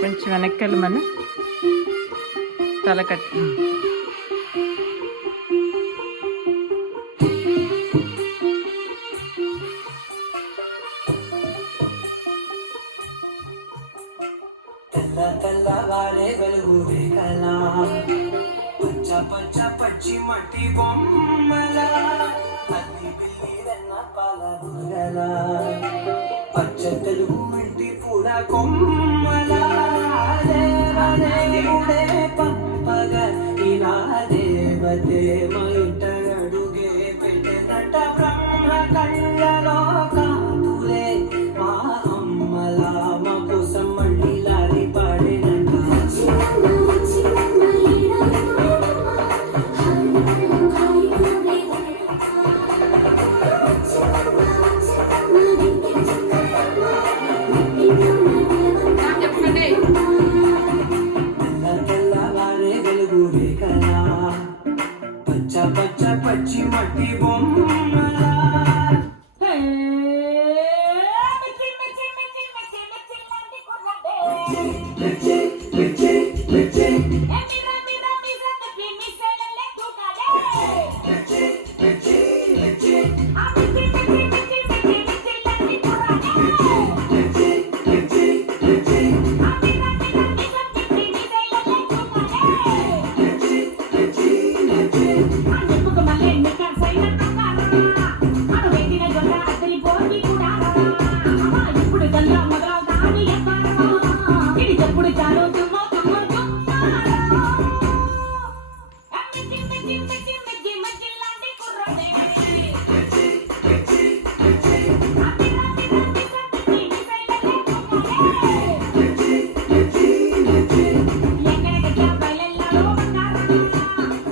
కొంచెం వెనక్కి మన తల కట్టి తెల్లవారే వెలుగు రేఖలా పచ్చ పచ్చ పచ్చి మట్టి బొమ్మల అతి పిల్లిరన్న పాల బుగల పచ్చ తెలుగు ఇంటి పూల కొమ్మల పంపగ ఇలా దేవతే మైట అడుగే పెట్టనట బ్రహ్మ కళ్ళలో కాతులే మా అమ్మల మా కోసం మళ్ళీ లాలి పాడినట తెల్లవారే వెలుగు రేఖలా పచ్చ పచ్చ పచ్చి మట్టి బొమ్మలా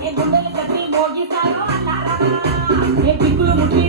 ఏ గుండెలు కట్టి మోగిస్తారో అన్నారా ఏ పిక్కులు ముట్టి